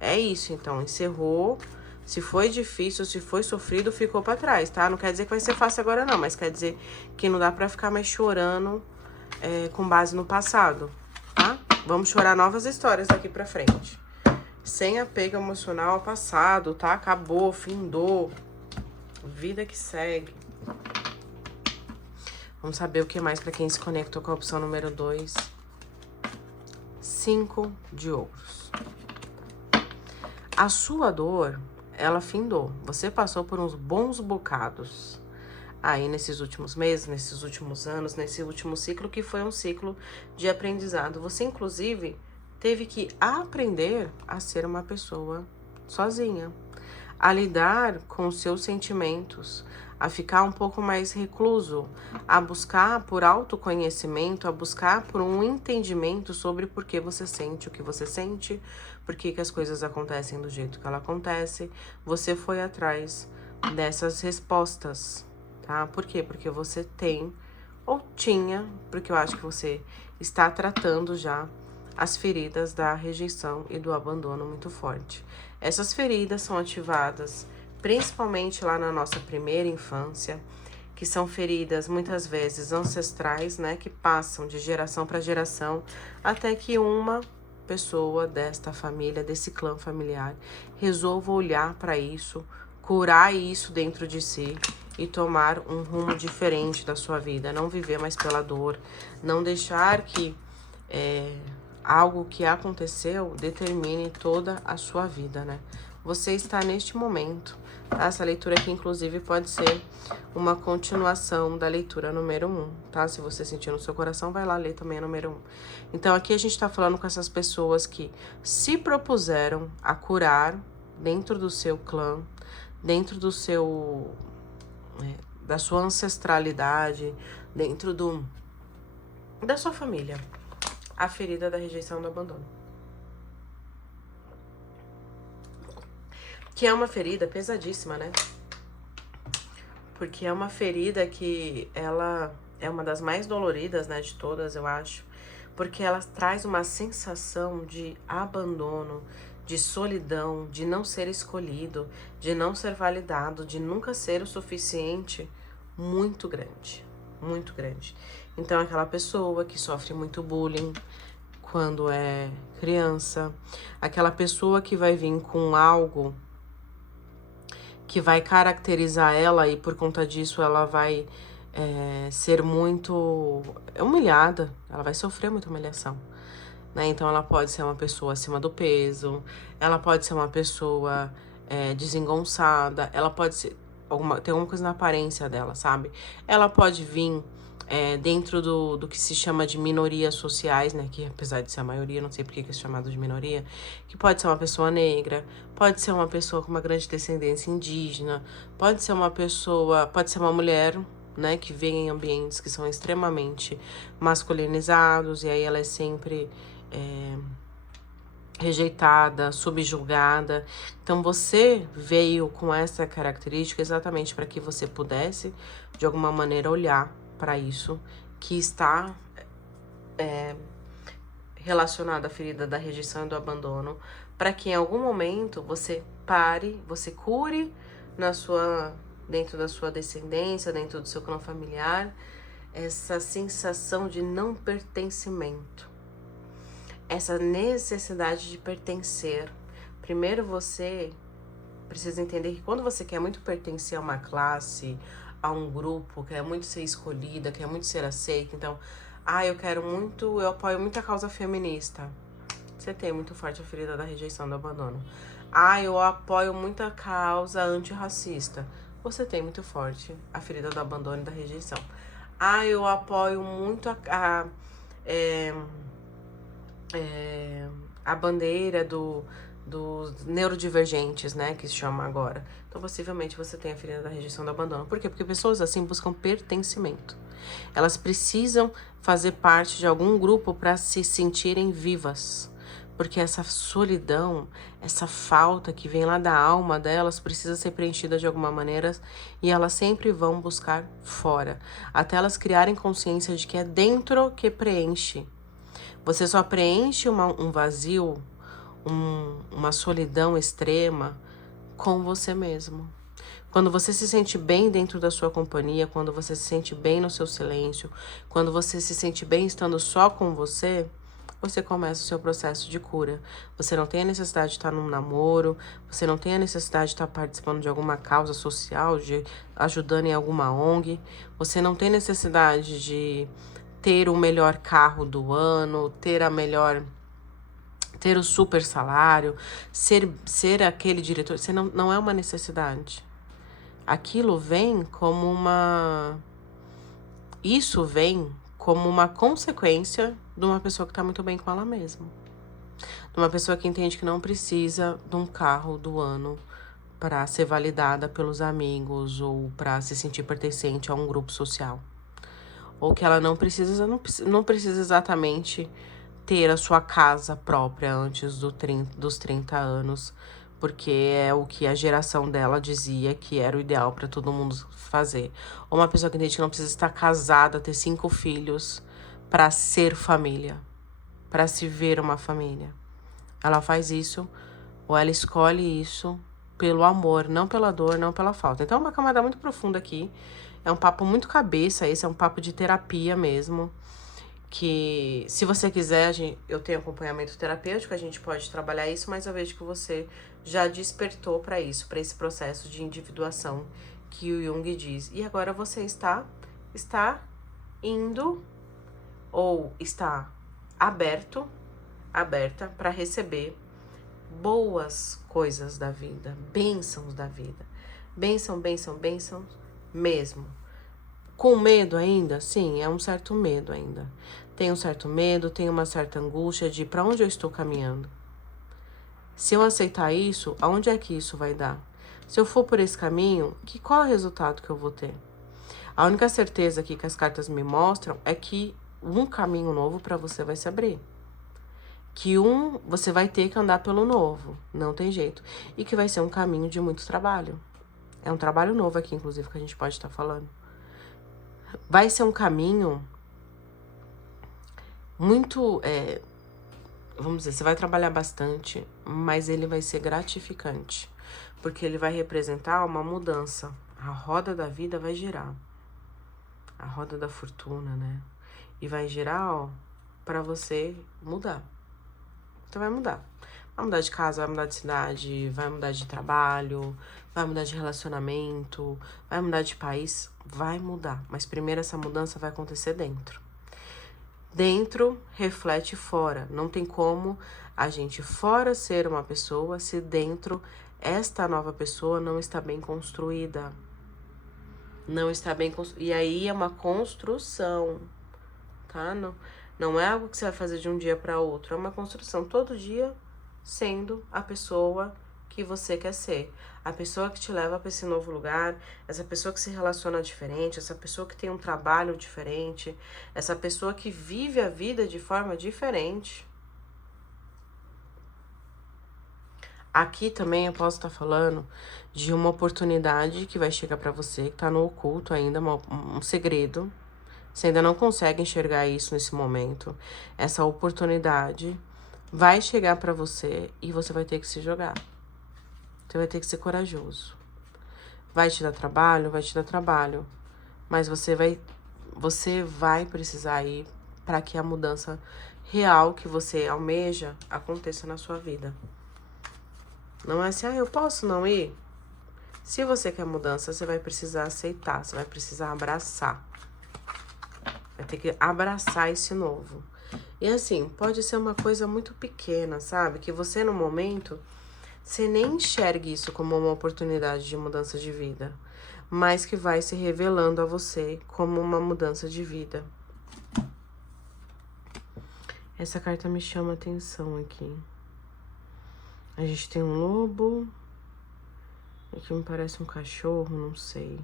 É isso, então, encerrou. Se foi difícil, se foi sofrido, ficou para trás, tá? Não quer dizer que vai ser fácil agora não, mas quer dizer que não dá para ficar mais chorando com base no passado, tá? Vamos chorar novas histórias daqui para frente. Sem apego emocional ao passado, tá? Acabou, findou. Vida que segue. Vamos saber o que mais para quem se conectou com a opção número 2. 5 de ouros. A sua dor, ela findou. Você passou por uns bons bocados aí nesses últimos meses, nesses últimos anos, nesse último ciclo, que foi um ciclo de aprendizado. Você, inclusive, teve que aprender a ser uma pessoa sozinha, a lidar com os seus sentimentos, a ficar um pouco mais recluso, a buscar por autoconhecimento, a buscar por um entendimento sobre por que você sente o que você sente, por que as coisas acontecem do jeito que ela acontece. Você foi atrás dessas respostas, tá? Por quê? Porque você tem, ou tinha, porque eu acho que você está tratando já as feridas da rejeição e do abandono muito forte. Essas feridas são ativadas principalmente lá na nossa primeira infância, que são feridas muitas vezes ancestrais, né, que passam de geração para geração, até que uma pessoa desta família, desse clã familiar, resolva olhar para isso, curar isso dentro de si e tomar um rumo diferente da sua vida, não viver mais pela dor, não deixar que algo que aconteceu determine toda a sua vida, né? Você está neste momento. Essa leitura aqui, inclusive, pode ser uma continuação da leitura número 1, tá? Se você sentir no seu coração, vai lá ler também a número 1. Então, aqui a gente tá falando com essas pessoas que se propuseram a curar dentro do seu clã, dentro do seu... da sua ancestralidade, dentro da sua família, a ferida da rejeição e do abandono. Que é uma ferida pesadíssima, né? Porque é uma ferida que ela é uma das mais doloridas, né, de todas, eu acho. Porque ela traz uma sensação de abandono, de solidão, de não ser escolhido, de não ser validado, de nunca ser o suficiente, muito grande, muito grande. Então, aquela pessoa que sofre muito bullying quando é criança, aquela pessoa que vai vir com algo que vai caracterizar ela e por conta disso ela vai ser muito humilhada, ela vai sofrer muita humilhação, né? Então ela pode ser uma pessoa acima do peso, ela pode ser uma pessoa desengonçada, ela pode ser tem alguma coisa na aparência dela, sabe? Ela pode vir dentro do que se chama de minorias sociais, né? Que apesar de ser a maioria, não sei por que é chamado de minoria, que pode ser uma pessoa negra, pode ser uma pessoa com uma grande descendência indígena, pode ser uma pessoa, pode ser uma mulher, né? Que vem em ambientes que são extremamente masculinizados, e aí ela é sempre rejeitada, subjugada. Então você veio com essa característica exatamente para que você pudesse, de alguma maneira, olhar para isso que está relacionado à ferida da rejeição e do abandono, para que em algum momento você pare, você cure dentro da sua descendência, dentro do seu clã familiar, essa sensação de não pertencimento, essa necessidade de pertencer. Primeiro você precisa entender que quando você quer muito pertencer a uma classe, a um grupo, quer muito ser escolhida, quer muito ser aceita, então, eu apoio muito a causa feminista. Você tem muito forte a ferida da rejeição, do abandono. Eu apoio muito a causa antirracista. Você tem muito forte a ferida do abandono e da rejeição. Eu apoio muito a bandeira dos neurodivergentes, né, que se chama agora. Então, possivelmente, você tem a ferida da rejeição, do abandono. Por quê? Porque pessoas assim buscam pertencimento. Elas precisam fazer parte de algum grupo para se sentirem vivas. Porque essa solidão, essa falta que vem lá da alma delas precisa ser preenchida de alguma maneira e elas sempre vão buscar fora. Até elas criarem consciência de que é dentro que preenche. Você só preenche um vazio, uma solidão extrema com você mesmo. Quando você se sente bem dentro da sua companhia, quando você se sente bem no seu silêncio, quando você se sente bem estando só com você começa o seu processo de cura. Você não tem a necessidade de estar num namoro, você não tem a necessidade de estar participando de alguma causa social, de ajudando em alguma ONG, você não tem necessidade de ter o melhor carro do ano, ter o super salário, ser aquele diretor. Você não é uma necessidade. Aquilo vem como Isso vem como uma consequência de uma pessoa que está muito bem com ela mesma. De uma pessoa que entende que não precisa de um carro do ano para ser validada pelos amigos ou para se sentir pertencente a um grupo social. Ou que ela não precisa exatamente ter a sua casa própria antes dos 30 anos, porque é o que a geração dela dizia que era o ideal para todo mundo fazer. Ou uma pessoa que entende que não precisa estar casada, ter 5 filhos para ser família, para se ver uma família. Ela faz isso, ou ela escolhe isso pelo amor, não pela dor, não pela falta. Então é uma camada muito profunda aqui. É um papo muito cabeça, esse é um papo de terapia mesmo. Que se você quiser, eu tenho acompanhamento terapêutico, a gente pode trabalhar isso, mas eu vejo que você já despertou para isso, para esse processo de individuação que o Jung diz. E agora você está indo ou está aberta para receber boas coisas da vida, bênçãos da vida. Bênçãos mesmo. Com medo ainda? Sim, é um certo medo ainda. Tem um certo medo, tem uma certa angústia de para onde eu estou caminhando. Se eu aceitar isso, aonde é que isso vai dar? Se eu for por esse caminho, qual é o resultado que eu vou ter? A única certeza aqui que as cartas me mostram é que um caminho novo para você vai se abrir. que você vai ter que andar pelo novo, não tem jeito. E que vai ser um caminho de muito trabalho. É um trabalho novo aqui, inclusive, que a gente pode estar falando. Vai ser um caminho muito, vamos dizer, você vai trabalhar bastante, mas ele vai ser gratificante. Porque ele vai representar uma mudança. A roda da vida vai girar. A roda da fortuna, né? E vai girar, ó, pra você mudar. Você vai mudar. Vai mudar de casa, vai mudar de cidade, vai mudar de trabalho, vai mudar de relacionamento, vai mudar de país, vai mudar. Mas primeiro essa mudança vai acontecer dentro. Dentro reflete fora. Não tem como a gente fora ser uma pessoa se dentro esta nova pessoa não está bem construída. Não está bem construída. E aí é uma construção, tá? Não é algo que você vai fazer de um dia para outro. É uma construção todo dia sendo a pessoa que você quer ser. A pessoa que te leva para esse novo lugar, essa pessoa que se relaciona diferente, essa pessoa que tem um trabalho diferente, essa pessoa que vive a vida de forma diferente. Aqui também eu posso estar falando de uma oportunidade que vai chegar para você, que tá no oculto ainda, um segredo. Você ainda não consegue enxergar isso nesse momento. Essa oportunidade vai chegar para você e você vai ter que se jogar. Você vai ter que ser corajoso. Vai te dar trabalho? Vai te dar trabalho. Mas você vai precisar ir para que a mudança real que você almeja aconteça na sua vida. Não é assim, eu posso não ir? Se você quer mudança, você vai precisar aceitar, você vai precisar abraçar. Vai ter que abraçar esse novo. E assim, pode ser uma coisa muito pequena, sabe? Que você, no momento, você nem enxergue isso como uma oportunidade de mudança de vida. Mas que vai se revelando a você como uma mudança de vida. Essa carta me chama a atenção aqui. A gente tem um lobo. Aqui me parece um cachorro, não sei.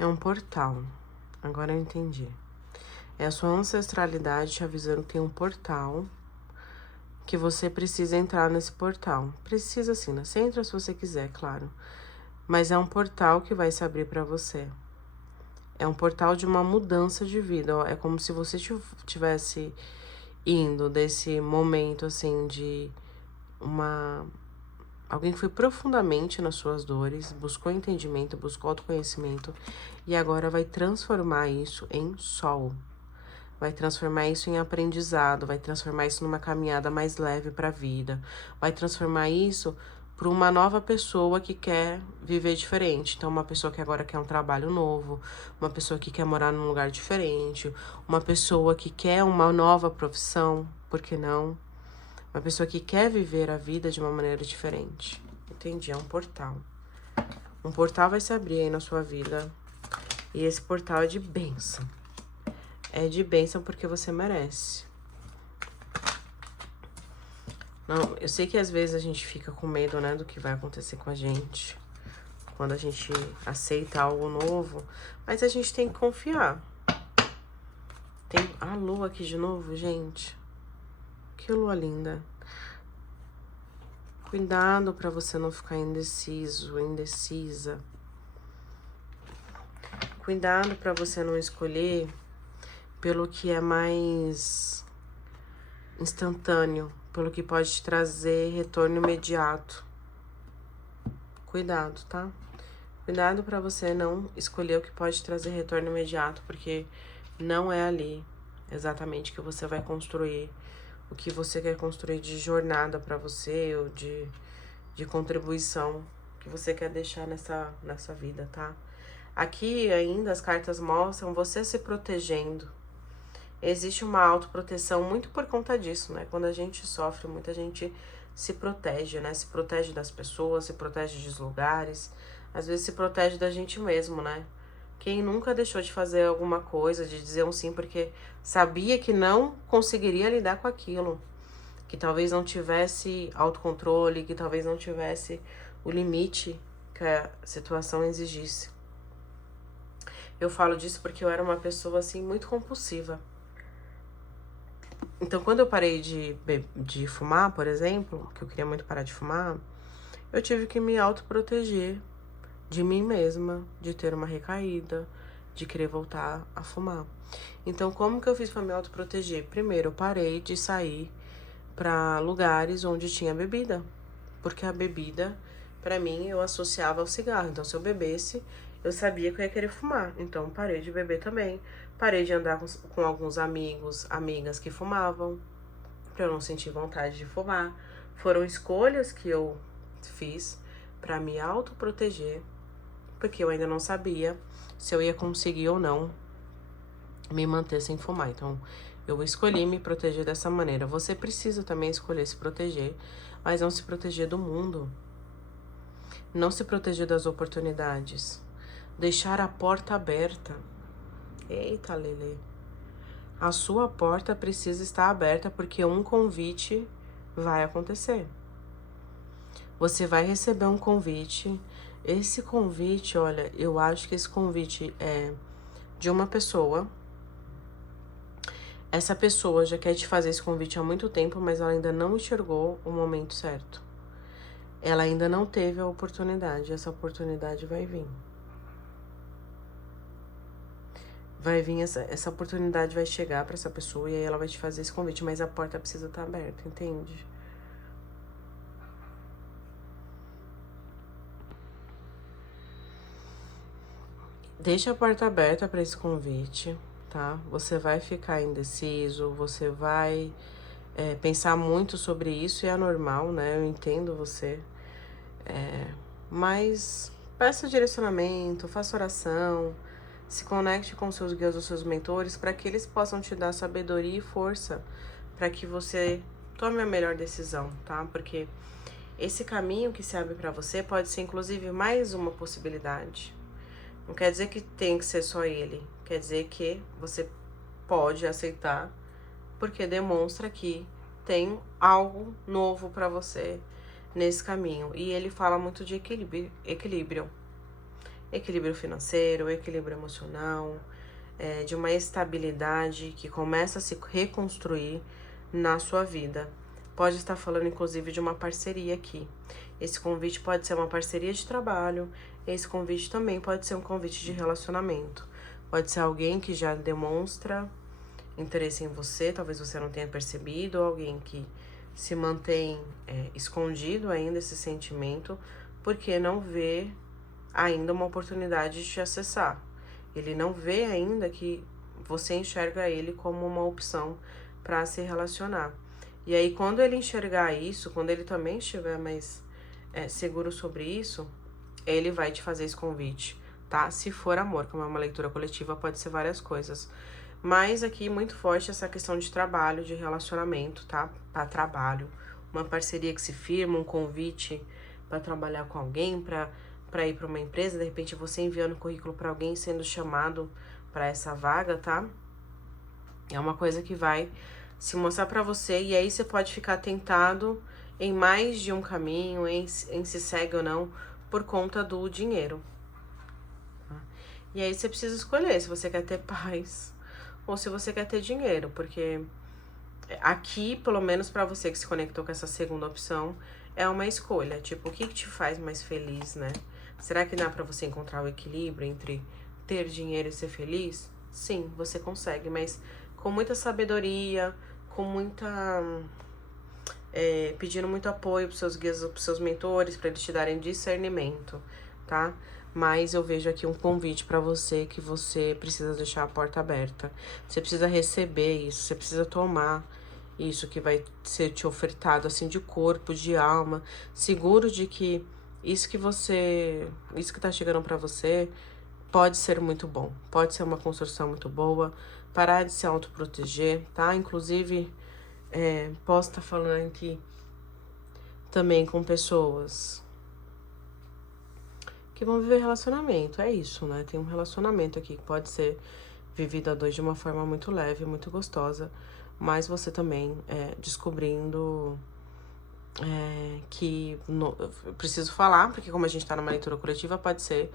É um portal. Agora eu entendi. É a sua ancestralidade te avisando que tem um portal, que você precisa entrar nesse portal. Precisa sim, né? Você entra se você quiser, claro. Mas é um portal que vai se abrir para você. É um portal de uma mudança de vida. Ó. É como se você tivesse indo desse momento, assim, de alguém que foi profundamente nas suas dores, buscou entendimento, buscou autoconhecimento e agora vai transformar isso em sol. Vai transformar isso em aprendizado, vai transformar isso numa caminhada mais leve para a vida. Vai transformar isso para uma nova pessoa que quer viver diferente. Então, uma pessoa que agora quer um trabalho novo, uma pessoa que quer morar num lugar diferente, uma pessoa que quer uma nova profissão, por que não? Uma pessoa que quer viver a vida de uma maneira diferente. Entendi, é um portal. Um portal vai se abrir aí na sua vida. E esse portal é de bênção. É de bênção porque você merece. Não, eu sei que às vezes a gente fica com medo, né, do que vai acontecer com a gente. Quando a gente aceita algo novo. Mas a gente tem que confiar. Tem a lua aqui de novo, gente. Que lua linda. Cuidado pra você não ficar indeciso, indecisa. Cuidado pra você não escolher pelo que é mais instantâneo, pelo que pode te trazer retorno imediato. Cuidado, tá? Cuidado pra você não escolher o que pode trazer retorno imediato, porque não é ali exatamente que você vai construir o que você quer construir de jornada pra você ou de contribuição que você quer deixar nessa vida, tá? Aqui ainda as cartas mostram você se protegendo. Existe uma autoproteção muito por conta disso, né? Quando a gente sofre, muita gente se protege, né? Se protege das pessoas, se protege dos lugares, às vezes se protege da gente mesmo, né? Quem nunca deixou de fazer alguma coisa, de dizer um sim, porque sabia que não conseguiria lidar com aquilo. que talvez não tivesse autocontrole, que talvez não tivesse o limite que a situação exigisse. Eu falo disso porque eu era uma pessoa, assim, muito compulsiva. Então, quando eu parei de fumar, por exemplo, que eu queria muito parar de fumar, eu tive que me autoproteger de mim mesma, de ter uma recaída, de querer voltar a fumar. Então, como que eu fiz pra me autoproteger? Primeiro, eu parei de sair pra lugares onde tinha bebida, porque a bebida, pra mim, eu associava ao cigarro. Então, se eu bebesse, eu sabia que eu ia querer fumar. Então, parei de beber também. Parei de andar com alguns amigos, amigas que fumavam, pra eu não sentir vontade de fumar. Foram escolhas que eu fiz pra me autoproteger, porque eu ainda não sabia se eu ia conseguir ou não me manter sem fumar. Então, eu escolhi me proteger dessa maneira. Você precisa também escolher se proteger, mas não se proteger do mundo. Não se proteger das oportunidades. Deixar a porta aberta. Eita, Lele. A sua porta precisa estar aberta porque um convite vai acontecer. Você vai receber um convite. Esse convite, olha, eu acho que esse convite é de uma pessoa. Essa pessoa já quer te fazer esse convite há muito tempo, mas ela ainda não enxergou o momento certo. Ela ainda não teve a oportunidade. Essa oportunidade vai vir. Vai vir, essa oportunidade vai chegar pra essa pessoa e aí ela vai te fazer esse convite, mas a porta precisa estar aberta, entende? Deixa a porta aberta pra esse convite, tá? Você vai ficar indeciso, você vai pensar muito sobre isso e é normal, né? Eu entendo você. Mas peça direcionamento, faça oração, se conecte com seus guias ou seus mentores para que eles possam te dar sabedoria e força para que você tome a melhor decisão, tá? Porque esse caminho que se abre para você pode ser inclusive mais uma possibilidade. Não quer dizer que tem que ser só ele, quer dizer que você pode aceitar porque demonstra que tem algo novo para você nesse caminho. E ele fala muito de equilíbrio. Equilíbrio financeiro, equilíbrio emocional, de uma estabilidade que começa a se reconstruir na sua vida. Pode estar falando, inclusive, de uma parceria aqui. Esse convite pode ser uma parceria de trabalho, esse convite também pode ser um convite de relacionamento. Pode ser alguém que já demonstra interesse em você, talvez você não tenha percebido, ou alguém que se mantém escondido ainda esse sentimento, porque não vê ainda uma oportunidade de te acessar. Ele não vê ainda que você enxerga ele como uma opção para se relacionar. E aí, quando ele enxergar isso, quando ele também estiver mais seguro sobre isso, ele vai te fazer esse convite, tá? Se for amor, como é uma leitura coletiva, pode ser várias coisas. Mas aqui, muito forte essa questão de trabalho, de relacionamento, tá? Para trabalho. Uma parceria que se firma, um convite para trabalhar com alguém, para ir para uma empresa, de repente você enviando currículo para alguém sendo chamado para essa vaga, tá? É uma coisa que vai se mostrar para você e aí você pode ficar tentado em mais de um caminho, em se segue ou não, por conta do dinheiro. Tá? E aí você precisa escolher se você quer ter paz ou se você quer ter dinheiro, porque aqui, pelo menos para você que se conectou com essa segunda opção, é uma escolha. Tipo, o que te faz mais feliz, né? Será que dá pra você encontrar o equilíbrio entre ter dinheiro e ser feliz? Sim, você consegue, mas com muita sabedoria, com muita... pedindo muito apoio pros seus guias, pros seus mentores, pra eles te darem discernimento, tá? Mas eu vejo aqui um convite pra você que você precisa deixar a porta aberta. Você precisa receber isso, você precisa tomar isso que vai ser te ofertado, assim, de corpo, de alma, seguro de que isso que tá chegando pra você pode ser muito bom, pode ser uma construção muito boa, parar de se autoproteger, tá? Inclusive, posso estar falando aqui também com pessoas que vão viver relacionamento, é isso, né? Tem um relacionamento aqui que pode ser vivido a dois de uma forma muito leve, muito gostosa, mas você também descobrindo que eu preciso falar, porque como a gente tá numa leitura coletiva, pode ser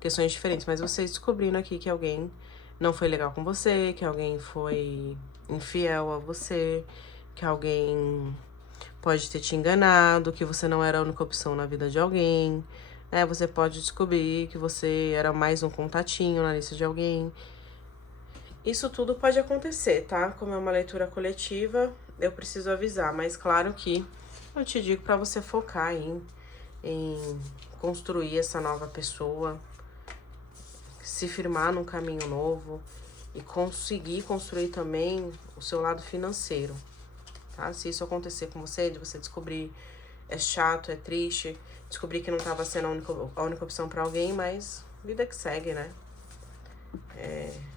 questões diferentes, mas você descobrindo aqui que alguém não foi legal com você, que alguém foi infiel a você, que alguém pode ter te enganado, que você não era a única opção na vida de alguém, né? Você pode descobrir que você era mais um contatinho na lista de alguém. Isso tudo pode acontecer, tá? Como é uma leitura coletiva, eu preciso avisar, mas claro que eu te digo pra você focar em construir essa nova pessoa, se firmar num caminho novo e conseguir construir também o seu lado financeiro, tá? Se isso acontecer com você, de você descobrir, é chato, é triste, descobrir que não tava sendo a única opção pra alguém, mas vida que segue, né?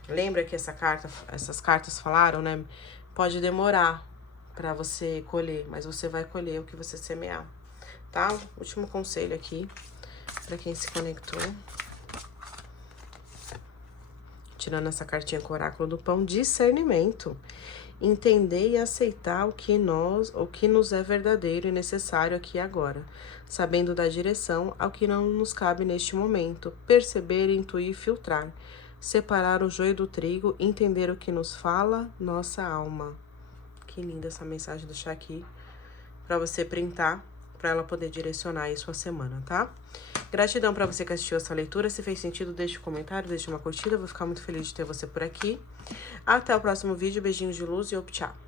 Lembra que essas cartas falaram, né? Pode demorar pra você colher, mas você vai colher o que você semear, tá? Último conselho aqui pra quem se conectou. Tirando essa cartinha com o oráculo do pão, discernimento. Entender e aceitar o que nos é verdadeiro e necessário aqui e agora, sabendo dar direção ao que não nos cabe neste momento, perceber, intuir e filtrar, separar o joio do trigo, entender o que nos fala nossa alma. Que linda essa mensagem, deixar aqui para você printar, para ela poder direcionar aí sua semana, tá? Gratidão para você que assistiu essa leitura. Se fez sentido, deixe um comentário, deixe uma curtida. Eu vou ficar muito feliz de ter você por aqui. Até o próximo vídeo. Beijinhos de luz e tchau!